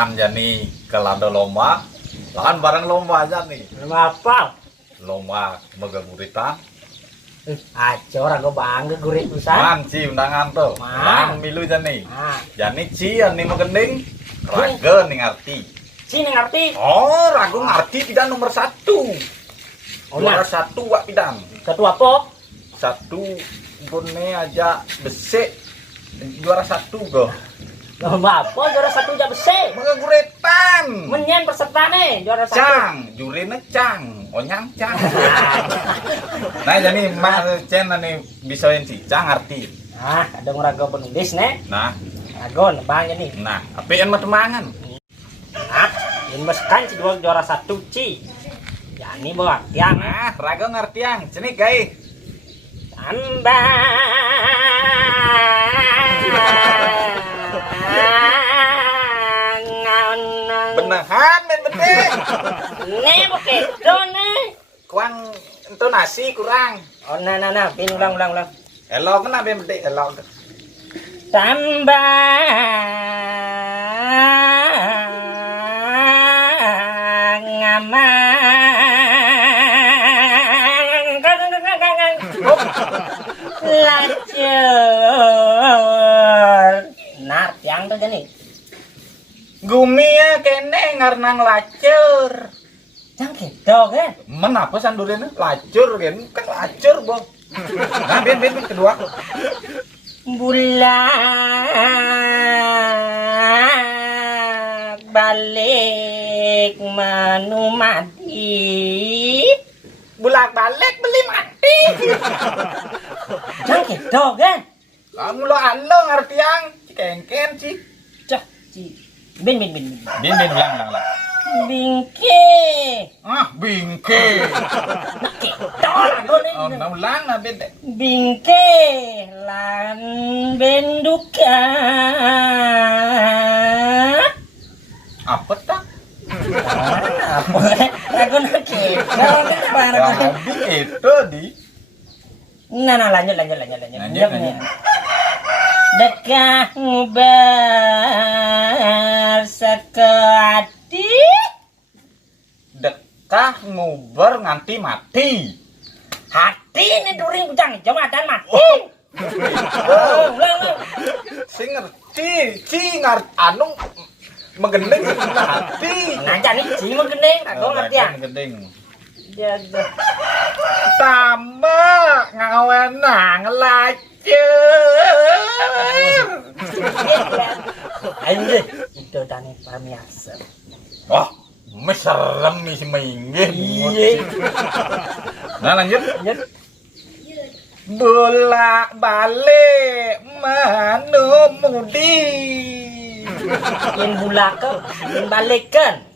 mapan jani kalau ada lomba, lahan bareng lomba aja nih. Lomba apa? Lomba megaguritan. Acor aku bangga gurit pisan. Man ci undangan tuh. Man. Man milu jani. Ah, Jani ci ani megending. Raga ning arti. sini ngerti? Oh, raga ngerti pidan nomor 1. Oh, Juara nah. 1 wak pidan. Satu apa? 1 gone aja besek. Juara 1 go. Lomba apa? Juara satu aja besi. Megaguritan. Menyen peserta nih, juara satu. Cang, jurine cang, onyang cang. Nah, jadi mak cen nih bisain si cang arti. Nah, ada ngeraga penulis nih. Nah, Agon, bang ini. nah, apian mah temangan. Nah, ini meskan si dua juara satu ci. Ya ini bawa yang Nah, raga ngerti yang, cenik guys. Beneran men betul. Nih pakai nih. Kuang intonasi kurang. Oh, nah, pin ulang. Elok kena ben bedek elok. Lacur. Nah, yang tuh jadi. Gumi ya kene ngarnang lacur. Jangan gitu kan? Menapa sandurnya lacur kan? Kan lacur, Bang. Nah, ben kedua. Bulak balik manumati. Bulak balik beli mati. Jangan gitu kan? Kamu lo ando ngerti yang kengken sih. Cah, ci. Bin. Bin ulang. Bingke. Ah, bingke. Nak gitu lah gue nih. Oh, nah ulang nah bin deh. Bingke lan benduka. Apa tak? Apa? Aku nak gitu. Kenapa? Wah, itu di. Nah, lanjut. Lanjut. Dekah ngubar sekati. Dekah nguber nganti mati. Hati ini during bujang jamaatan mati. Ulang. Si ngerti, anu megendeng hati. Ngajar nih, si mau gendeng, aku ngerti ya. Megendeng. Ya, Tambah ngawenang lacur. ayo deh, itu tani pamiasa. Wah, serem nih si minggir. Iya. Nah lanjut. Bolak balik manumudi. Yang bulakan, yang balikkan.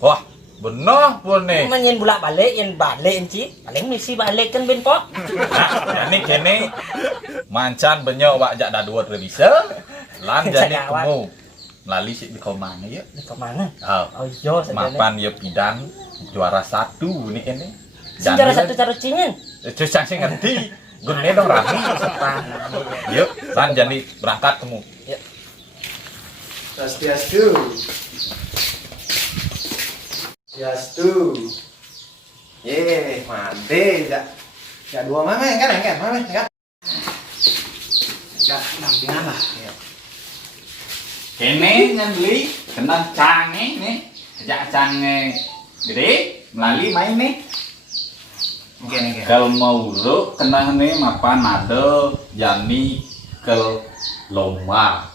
Wah, benar pun nih. Menyen bulak balik, yang balik enci. Paling misi balikkan ben pok. Nah, jadi kene mancan benyok wak jak dah dua bisa. Lan jadi kamu lali sih di komang ya. Di kemana? Oh, iya, mapan ya pidan juara 1 nih kene. Juara 1 cara cingin. Terus yang saya ngerti, gue dong rame peserta. Yuk, lan jadi berangkat kamu. Swastiastu. Mande ya. Ya dua mama kan mama kan. Ya nampingan lah. Kene nyembeli kena cange nih, ajak cange gede, melalui main nih. Oke. Kalau mau lu kena nih mapan ada jani ke lomba.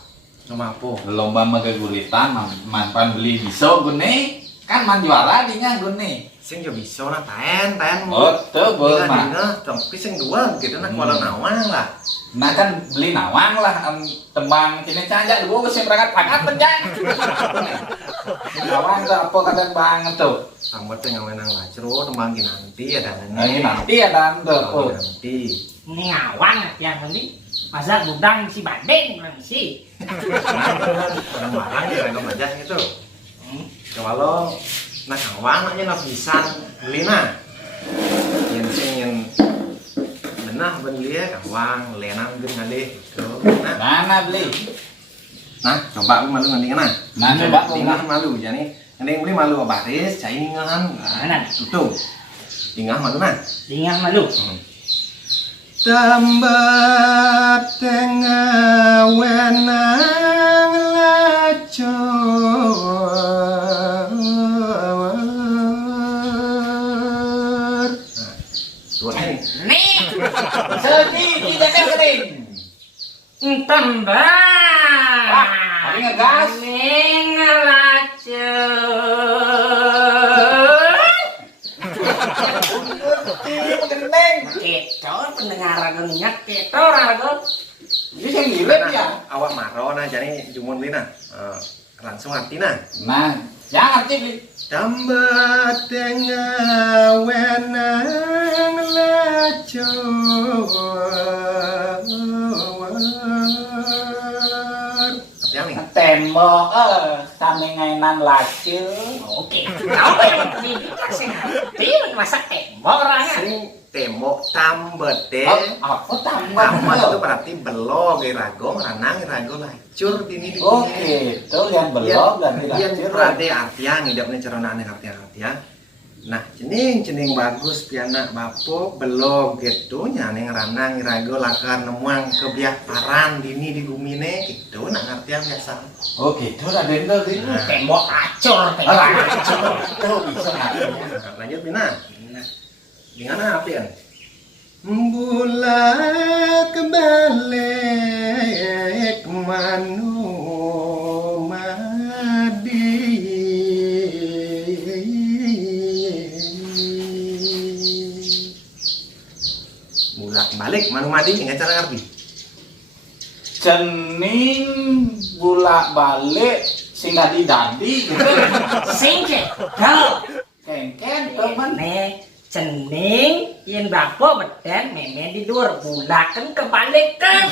Lomba megaguritan mapan beli bisa gune kan man juara dinya gune. Sing yo bisa lah taen. Oh, tuh boleh mah. Tapi sing dua gitu nak kalau nawang lah. Nah kan beli nawang lah tembang kini cajak dulu sing berangkat penjang. Nawang tuh apa kadang banget tuh. Tambah tuh ngawenang lacur tembang nanti ada Nanti ada tuh. nanti. Ini ngawang yang nanti. Masa gudang si bandeng bilang si. Barang-barang ya kan aja gitu. Kalau nak ngawang aja nak bisa beli nah. Yang sing yang benah beli ya ngawang lenan gen ngade gitu. Mana beli? Nah, coba aku malu nanti nah. Nah, coba aku Tinggal malu, jadi ini beli malu baris, cai ningahan. Mana? Tutup. Tinggal malu nah. Dingah malu. Tambat tengah wenang lacor. Buat ini. Nih, sedih tidak kering. tambah. Wah, hari ngegas. Ning lacur. Geneng. Keto pendengar minyak keto rago. Ini yang ngirit ya. Awak maro nah, jadi jumun beli nah. Langsung arti nah. Nah, jangan arti. Tambat tengah wenang lacor. Tapi yang nih. Tembok kami ngainan lacur. Oke. Kau yang dikasih ngerti masa tembok orangnya. Sing tembok tambet deh. Apa tambah? Tamat itu berarti belok rago, ranang rago lacur ini di Oke, itu yang belok dan tidak Yang berarti artinya ngidapnya ceronaan yang artinya. Nah, cening bagus pianak bapo belok gitu nyaneng ranang rago lakar nemuang kebiak paran dini di gumine gitu nah artinya biasa. Oke, itu ada yang tahu itu. Tembok acor, tembok acor. Itu bisa nggak? Lanjut Bina. Gimana apa ya? Bulak balik manu madi. Bulak balik manu madi nggak cara ngerti? Cening bulak balik singgah di dadi gitu. Singke, kau. Kengken teman. Nih, cening yen bapo beden meme di luar bulaken kebalik kan.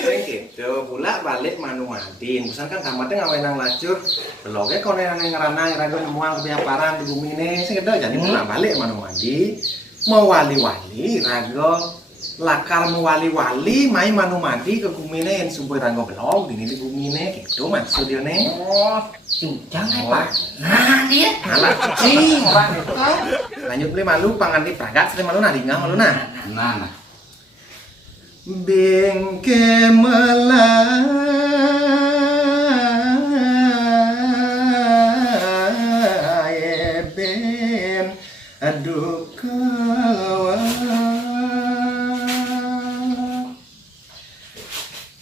Sing gitu, bulak balik manu madin. Misalkan tamatnya ngawenang lacur, beloknya kono yang ngeranang rago nemuang kebiaparan di gumine sing gitu jadi bulak balik manu madi. Mau wali-wali rago lakar mewali-wali mai manu madi ke gumine yang subuh rago belok dini di gumine gitu maksudnya nih. Oh, cincang apa? Nah, dia. Alah, Cing, orang itu. lanjut beli malu panganti pragat sering malu nah dingah malu nah. Nah. Bengke melai ben aduh kawan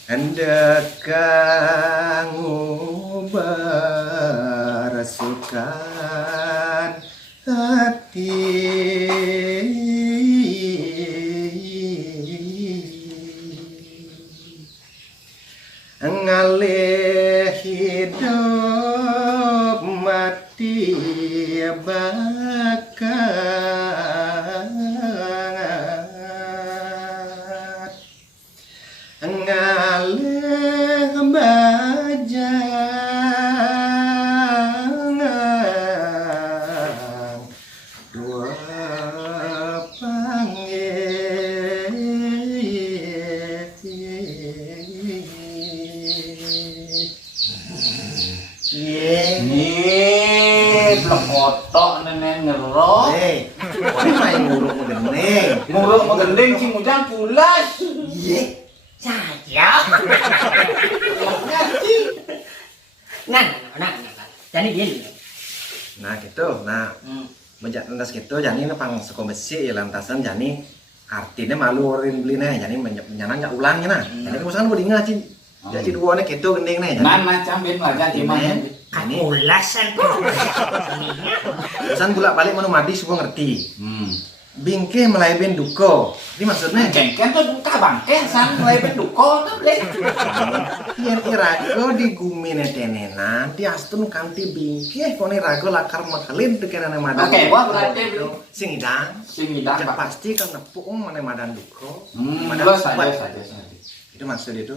Andakang berasukan hati ngalih hidup mati bakat ngalih bajangan dua Blok otok nenek ngerok. Ini main nguruk ngegendeng. Nguruk ngegendeng si mujang pulas. Iya. Saya. Nah. Jadi gini. Nah gitu. Nah, menjak lantas gitu. Jadi ini pang sekomisi lantasan. Jadi artinya malu orang beli nih. Jadi menyanan nggak ulangnya nah. Jadi misalkan gue ingat sih. Jadi dua nih gitu gendeng nih. Mana cambin lah gimana? Ini Ulasan tuh. misalkan gula balik manu madi semua ngerti. Bingke melai ben duko. Ini maksudnya Kengken tuh buka bangke san mulai penduko tuh leh. yen irago di gumine tenenan di astun kanti bingke kone rago lakar makalin tekenane madan. Oke, wah berarti sing idang. sing idang Ya Pak. pasti kan nepuk mane madan duko. Lo saja. Itu maksud itu.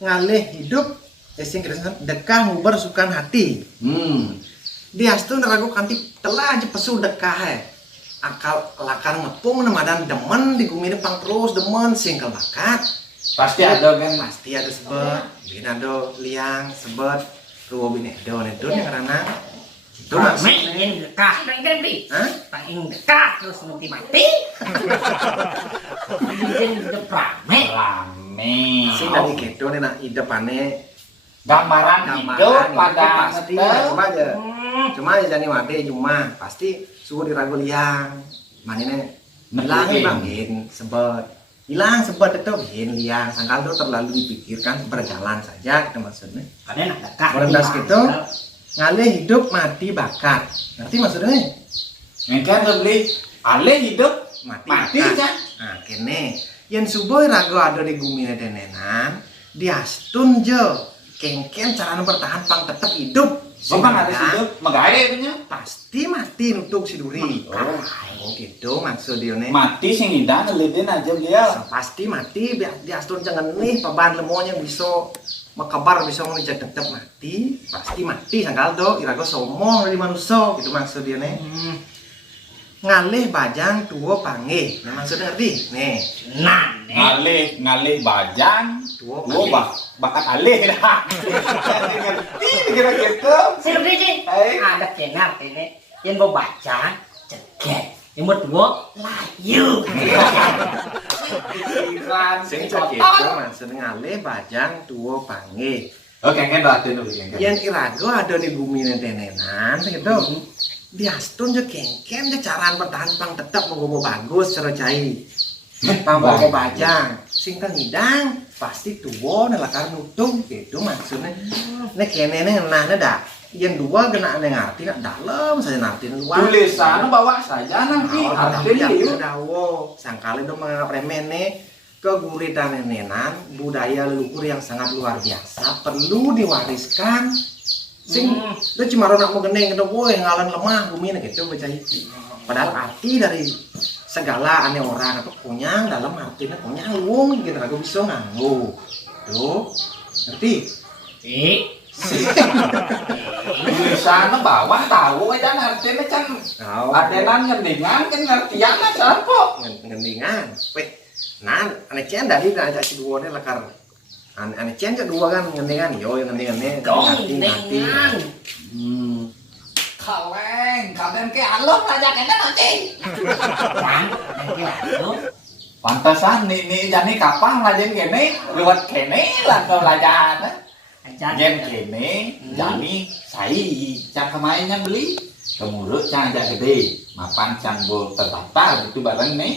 Ngalih hidup sing dekah ngubar sukan hati. Di astun rago kanti telah aja pesu dekah. akal lakar ngepung nemadan demen di gumine pang terus demen singkel bakat Pasti ada kan. pasti ada sebet bin ada liang sebet ruwo bini ada itu yang karena itu Rame maksudnya ingin dekah kan bi. hah Ingin dekah terus nanti mati. Izin hidup rame. Rame. sing dari gitu nih nak idepane Gambaran hidup pada pasti ngetel. coba aja Hmm. cuma aja jani wade cuma pasti suhu diragu liang manine hilang Nepuin. bangin sebet hilang sebet itu bikin liang sangkal itu terlalu dipikirkan berjalan saja itu maksudnya Kalian nak dekah. Merendas gitu ngalih hidup mati bakat ngerti maksudnya Mungkin beli alih hidup mati bakat. kan. Nah kene yang subuh ragu ada di gumine denenan diastun je kengken cara bertahan pang tetap hidup Bukan harus Sehingga hidup megaya punya. pasti mati nutuk si duri Oh. gitu maksud dia nih Mati sing indah ngelidin aja dia. pasti mati biar diastun jangan nih paban lemonya bisa makabar bisa mengejar tetap mati pasti mati sangkal do irago somong dari manusia gitu maksud dia nih ngalih bajang tua panggih nah maksudnya ngerti nih Nah, Ngalih bajang. tua Gua bakat alih dah. Ngerti kira gitu. Sirdi sih. Ada kenar ini. Yang mau baca ceget. Yang mau dua layu. Pikiran sing gitu maksudnya ngalih bajang tua panggih Oke, kan berarti dulu yang yang irago ada di bumi nenenan gitu diastun je kengken je caraan bertahan pang tetap menggobo bagus cara cai pang menggobo bajang sing kan hidang pasti tuwo nelakar nutung gitu maksudnya nek kene nih nah dah yang dua kena ane ngerti nak dalam saja ngerti luar tulisan bawa saja nanti artinya yuk. dawo sangkali do remene keguritan nenenan budaya leluhur yang sangat luar biasa perlu diwariskan sing itu cuma nak mau gendeng gitu boy ngalan lemah bumi gitu baca padahal arti dari segala aneh orang atau kunyang dalam artinya kunyang luung gitu aku bisa nganggu tuh ngerti Tulisan bawah tahu aja artinya kan adenan ngendingan kan ngertian aja kok. ngendingan weh nah aneh cian dari aja si dua nih lekar aneh cian kedua kan ngendingan yo yang ngendingannya ngerti Kaleng ke alur aja kena nanti. Kan, nanti lalu. Pantesan nih jadi kapang lajen kene, lewat kene lah kau lajan. Jen kene, jadi saya cang kemainnya beli, kemurut cang aja gede, mapan cang bol terbatar itu barang nih.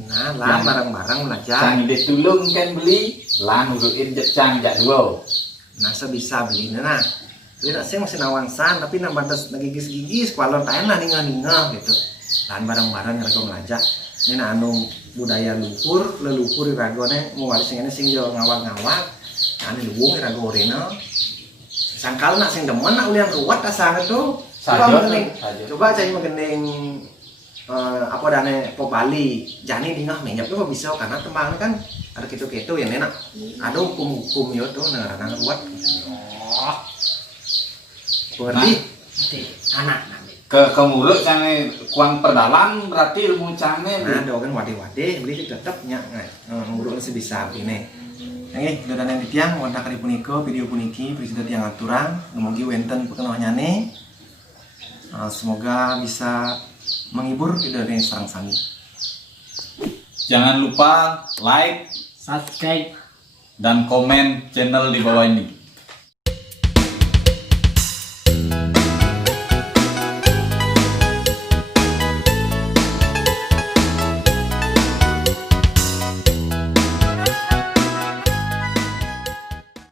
nah lah barang-barang belajar Cang ide tulung kan beli, lan uruin cang jak dua. nah sebisa beli nah tidak sih masih nawangsan tapi nambah lagi gigis-gigis kualon tain lah ninggal gitu dan barang-barang yang rago melajak ini anu budaya luhur leluhur iragone mau warisin ini sing jo ngawak-ngawak anu luwung irago rena sangkal nak sing demen nak ulian ruwat asal itu coba cari mengendeng apa dane po Bali jani dingah menyap tuh bisa karena tembang kan ada gitu-gitu yang enak ada hukum-hukum yo tuh nang ruwat berarti Anak nanti. Ke kemurut cang kuang perdalam berarti ilmu cangnya nah do kan wade-wade beli tetep nya ngurut sebisa ini nggih dodan yang ditiang wonten kali punika video puniki presiden yang aturan mugi wenten perkenalane semoga bisa menghibur tidak ada yang serang sami. Jangan lupa like Subscribe. dan komen channel di bawah ini.